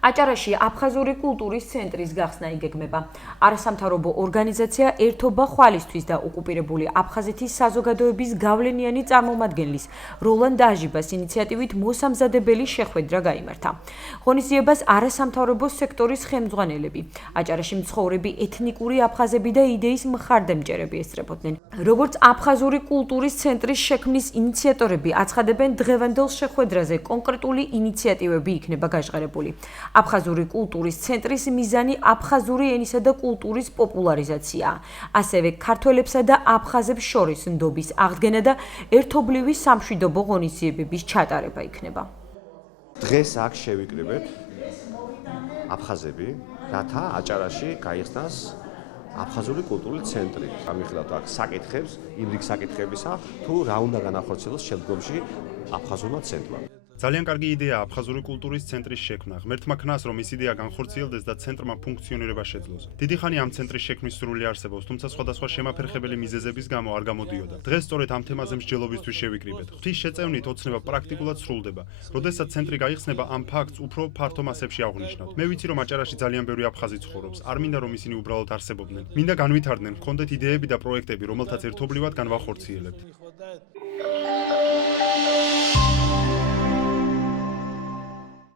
აჭარაში აფხაზური კულტურის ცენტრის გახსნა იგეგმება. არასამთავრობო ორგანიზაცია ერთობა ხვალისთვის და ოკუპირებული აფხაზეთის საზოგადოების გავლენიანი წარმომადგენლის როლანდ აჟიბას ინიციატივით მოსამზადებელი შეხვედრა გაიმართა. ღონისძიებას არასამთავრობო სექტორის ხელმძღვანელები, აჭარაში მცხოვრები ეთნიკური აფხაზები და იდეის მხარდამჭერები ესწრებოდნენ. როგორც აფხაზური კულტურის ცენტრის შექმნის ინიციატორები აცხადებენ, დღევანდელ შეხვედრაზე კონკრეტული ინიციატივები იქნება გაჟღერებული. აფხაზური კულტურის ცენტრის მიზანი აფხაზური ენისა და კულტურის პოპულარიზაციაა. ასევე ქართველებსა და აფხაზებს შორის ნდობის აღდგენა და ერთობლივი სამშვიდობო ღონისძიებების ჩატარება იქნება. დღეს აქ შევიკრიბეთ აფხაზები, რათა აჭარაში გაიხსნას აფხაზური კულტურის ცენტრი. გამიხილავთ აქ საკითხებს, იმ რიგ საკითხებისა, თუ რა უნდა განახორციელოს შემდგომში აფხაზურმა ცენტრმა. ძალიან კარგი იდეაა აფხაზური კულტურის ცენტრის შექმნა. ღმერთმა ქნას, რომ ის იდეა განხორციელდეს და ცენტრმა ფუნქციონირება შეძლოს. დიდი ხანი ამ ცენტრის შექმნის სრული არსებობს, თუმცა სხვადასხვა შემაფერხებელი მიზეზების გამო არ გამოდიოდა. დღეს სწორედ ამ თემაზე მსჯელობისთვის შევიკრიბეთ. ღვთის შეწევნით ოცნება პრაქტიკულად სრულდება. როდესაც ცენტრი გაიხსნება, ამ ფაქტს უფრო ფართო მასებში აღვნიშნავთ. მე ვიცი, რომ აჭარაში ძალიან ბევრი აფხაზი ცხოვრობს. არ მინდა, რომ ისინი უბრალოდ არსებობდნენ. მინდა განვითარდნენ, ჰქონდეთ იდეები და პროექტები, რომელთაც ერთობლივად განვახორციელებთ.